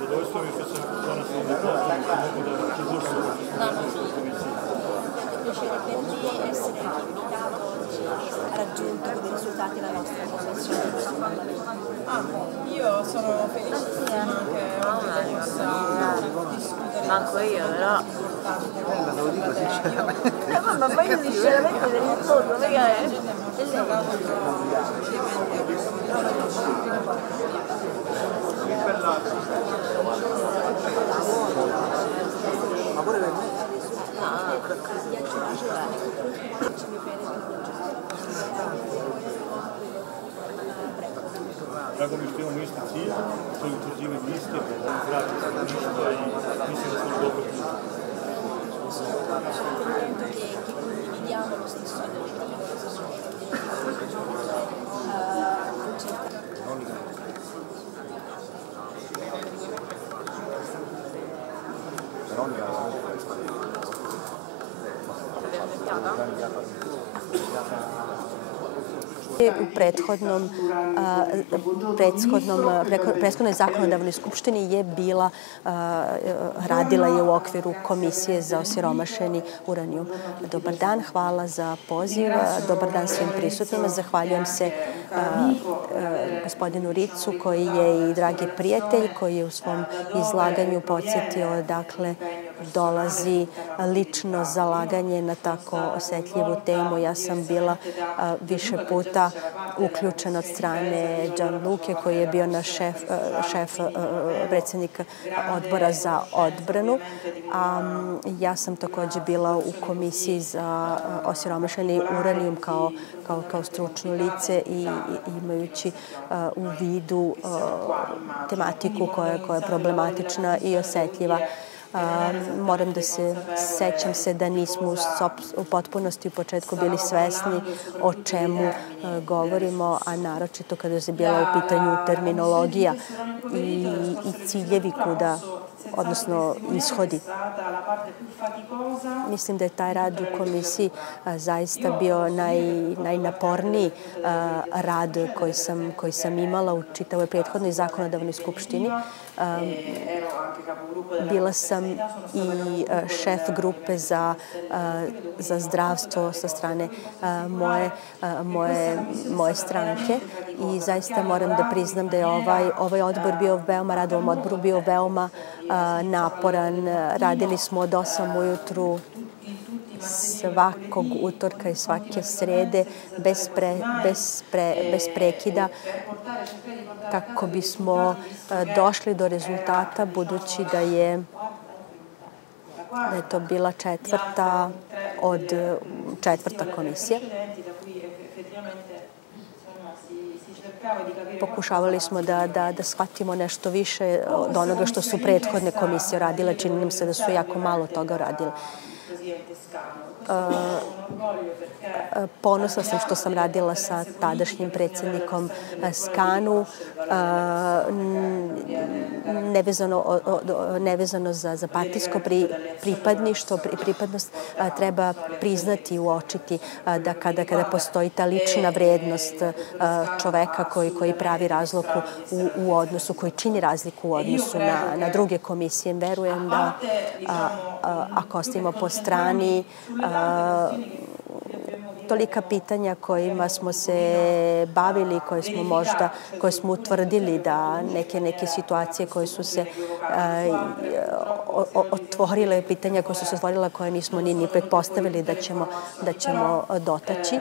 Zadovoljstvo mi što sam danas ovdje pozvan i mogu da izvršim piacere per me essere invitato oggi, ha raggiunto come risultati la nostra commissione. Io sono felicissima che oggi possa discutere. Manco io, però. Lo dico sinceramente. Ma io sinceramente per il tutto, perché Ma pure per me. Drago mi što imamo isti cilj, to je utvrđivanje istine, izgraditi stanovništva i mislim da smo dobro puno. Sono contento che condividiamo lo stesso obiettivo, lo stesso U prethodnoj zakonodavnoj skupštini je bila, radila je u okviru Komisije za osiromašeni uranijum. Dobar dan, hvala za poziv, dobar dan svim prisutnima. Zahvaljujem se gospodinu Ricu koji je i dragi prijatelj, koji je u svom izlaganju podsjetio dakle dolazi lično zalaganje na tako osetljivu temu. Ja sam bila više puta uključena od strane Gianluke koji je bio naš šef predsjednik odbora za odbranu. Ja sam također bila u komisiji za osiromašeni uranijum kao stručno lice i imajući u vidu tematiku koja je problematična i osetljiva. Moram da sećam se da nismo u potpunosti u početku bili svesni o čemu govorimo, a naročito kada je bila u pitanju terminologija i ciljevi kuda, odnosno ishodi. Mislim da je taj rad u komisiji zaista bio najnaporniji rad koji sam imala u čitavoj prethodnoj zakonodavnoj skupštini. Bila sam i šef grupe za zdravstvo sa strane moje stranke i zaista moram da priznam da je ovaj odbor bio veoma, rad u ovom odboru bio veoma naporan. Radili smo od 8 ujutru svakog utorka i svake srede bez prekida kako bismo došli do rezultata budući da je to bila četvrta komisija. Pokušavali smo da shvatimo nešto više od onoga što su prethodne komisije radile. Čini nam se da su jako malo toga radile. Ponosna sam što sam radila sa tadašnjim predsjednikom Skanu, nevezano za partijsko pripadništvo, pripadnost treba priznati i uočiti da kada postoji ta lična vrednost čoveka koji pravi razliku u odnosu, koji čini razliku u odnosu na druge komisije. Verujem da ako ostavimo po strani tolika pitanja kojima smo se bavili, koje smo utvrdili da neke situacije koje su se otvorile, pitanja koje su se otvorila koje nismo ni pretpostavili da ćemo dotaći.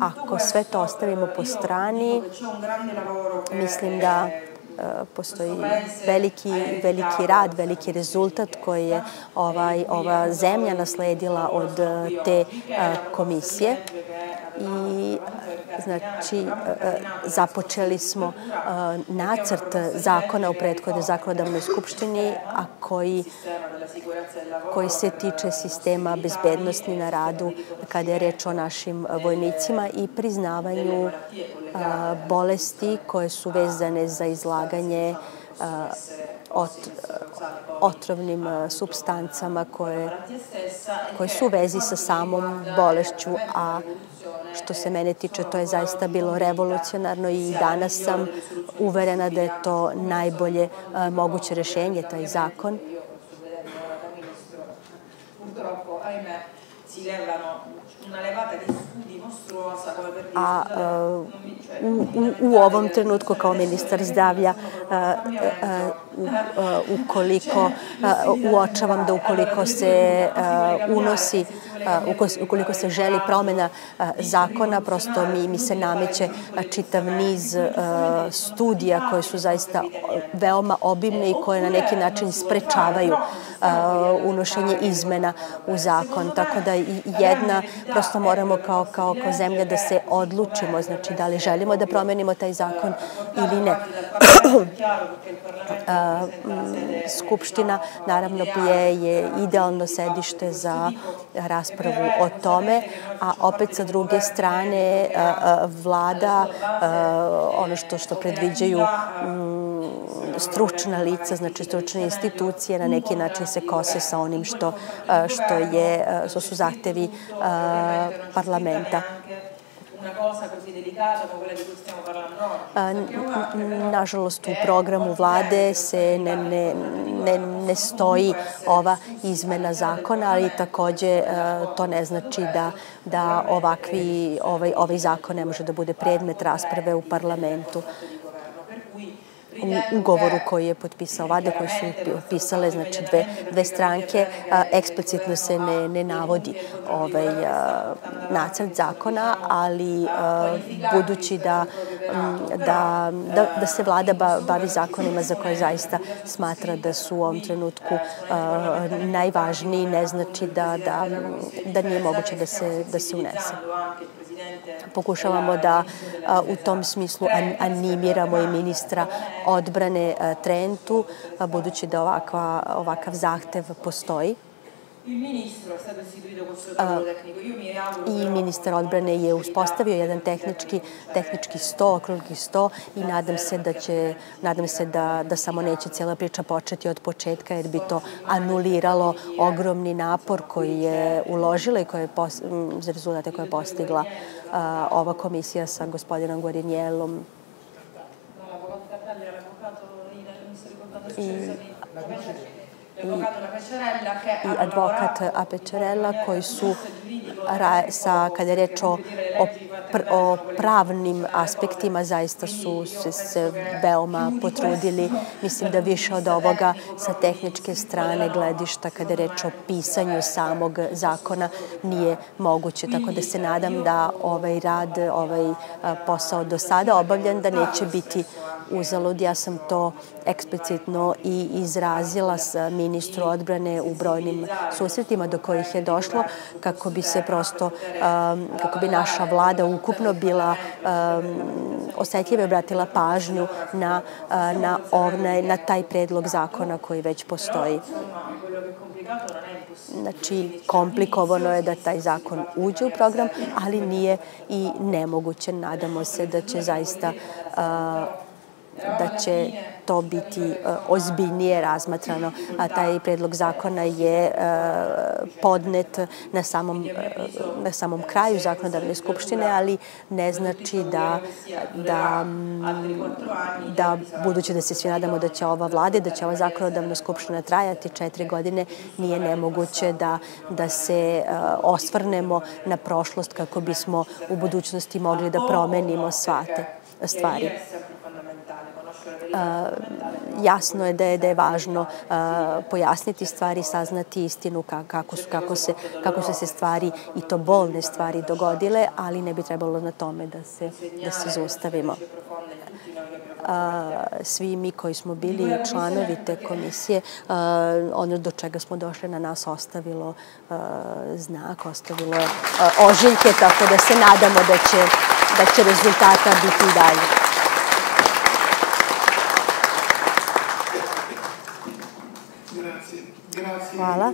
Ako sve to ostavimo po strani, mislim da postoji veliki rad, veliki rezultat koji je ova zemlja nasledila od te komisije. I znači započeli smo nacrt zakona u prethodnoj zakonodavnoj skupštini, a koji se tiče sistema bezbednosti na radu kada je reč o našim vojnicima i priznavanju bolesti koje su vezane za izlaganje otrovnim supstancama koje su u vezi sa samom bolešću, a što se mene tiče, to je zaista bilo revolucionarno i danas sam uverena da je to najbolje moguće rešenje, taj zakon. A u ovom trenutku kao ministar zdravlja ukoliko uočavam da ukoliko se unosi, ukoliko se želi promena zakona, prosto mi se nameće čitav niz studija koje su zaista veoma obimne i koje na neki način sprečavaju unošenje izmena u zakon. Tako da jedna, prosto moramo kao zemlja da se odlučimo, znači da li želimo da promenimo taj zakon ili ne. Skupština naravno je idealno sedište za raspravu o tome, a opet sa druge strane vlada, ono što predviđaju stručna lica, znači stručne institucije, na neki način se kose sa onim što su zahtevi parlamenta. Nažalost, u programu vlade se ne stoji ova izmena zakona, ali takođe to ne znači da ovaj zakon ne može da bude predmet rasprave u parlamentu. U ugovoru koji je potpisao vlada, koji su potpisale znači dve stranke, eksplicitno se ne navodi nacrt zakona, ali budući da se vlada bavi zakonima za koje zaista smatra da su u ovom trenutku najvažniji, ne znači da nije moguće da se unese. Pokušavamo da u tom smislu animiramo i ministra odbrane Trentu, budući da ovakav zahtev postoji. I ministar odbrane je uspostavio jedan tehnički sto, okrugli sto i nadam se da samo neće cijela priča početi od početka, jer bi to anuliralo ogromni napor koji je uložila i za rezultate koje je postigla ova komisija sa gospodinom Guarinielom i advokat Apečerela, koji su, kada je reč o pravnim aspektima, zaista su se veoma potrudili. Mislim da više od ovoga sa tehničke strane gledišta, kada je reč o pisanju samog zakona, nije moguće. Tako da se nadam da ovaj rad, ovaj posao do sada obavljen, da neće biti uzalud. Ja sam to eksplicitno i izrazila sa ministru odbrane u brojnim susretima do kojih je došlo, kako bi naša vlada ukupno bila osetljiva i obratila pažnju na taj predlog zakona koji već postoji. Znači, komplikovano je da taj zakon uđe u program, ali nije i nemoguće. Nadamo se da će zaista to biti ozbiljnije razmatrano. Taj predlog zakona je podnet na samom kraju zakonodavne skupštine, ali ne znači da budući da se svi nadamo da će ova vlada, da će ova zakonodavna skupština trajati 4 godine, nije nemoguće da se osvrnemo na prošlost kako bismo u budućnosti mogli da promenimo stvari. Jasno je da je važno pojasniti stvari, saznati istinu kako su se stvari, i to bolne stvari, dogodile, ali ne bi trebalo na tome da se zaustavimo. Svi mi koji smo bili članovi te komisije, ono do čega smo došli na nas ostavilo znak, ostavilo ožiljke, tako da se nadamo da će rezultata biti i dalje. Hvala.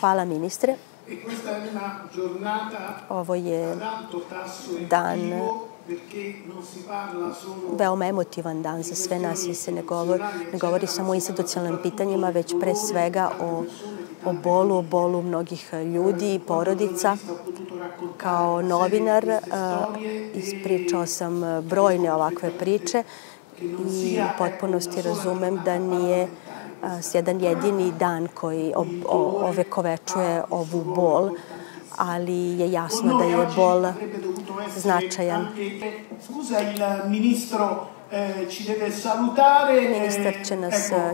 Hvala, ministre. Ovo je dan veoma emotivan dan za sve nas jer se ne govori samo o institucionalnim pitanjima, već pre svega o bolu mnogih ljudi i porodica. Kao novinar ispričao sam brojne ovakve priče i u potpunosti razumem da nije jedan jedini dan koji ovekovečuje ovu bol, ali je jasno da je bol značajan. Ministar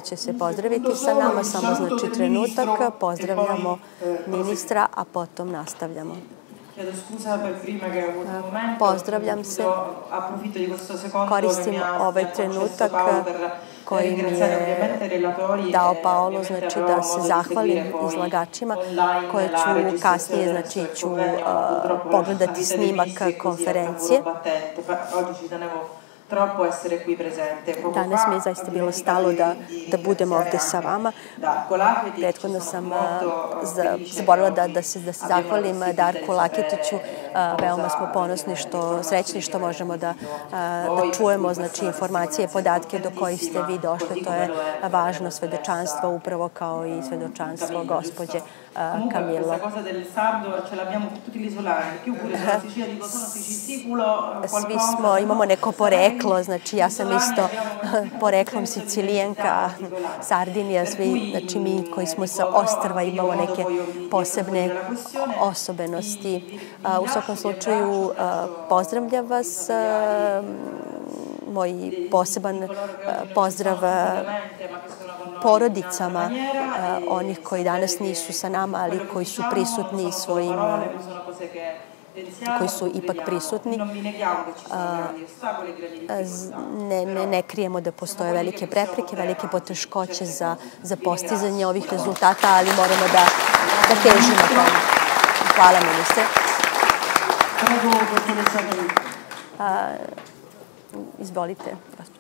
će se pozdraviti sa nama, samo znači trenutak. Pozdravljamo ministra, a potom nastavljamo. Pozdravljam se. Koristim ovaj trenutak koji mi je dao Paolo, znači da se zahvalim izlagačima koje ću kasnije, znači ću pogledati snimak konferencije. Danas mi je zaista bilo stalo da budem ovde sa vama. Prethodno sam zaboravila da se zahvalim Darku Laketiću. Veoma smo ponosni, srećni što možemo da čujemo informacije, podatke do kojih ste vi došli. To je važno svedočanstvo, upravo kao i svedočanstvo gospođe Camillo. Svi imamo neko poreklo, znači ja sam isto poreklom Sicilijanka, Sardinija, svi, znači mi koji smo sa ostrva imamo neke posebne osobenosti. U svakom slučaju pozdravljam vas, moj poseban pozdrav porodicama onih koji danas nisu sa nama, ali koji su prisutni svojim, koji su ipak prisutni. Ne krijemo da postoje velike prepreke, velike poteškoće za postizanje ovih rezultata, ali moramo da težimo tome. Hvala, ministre. Izvolite, gospođo.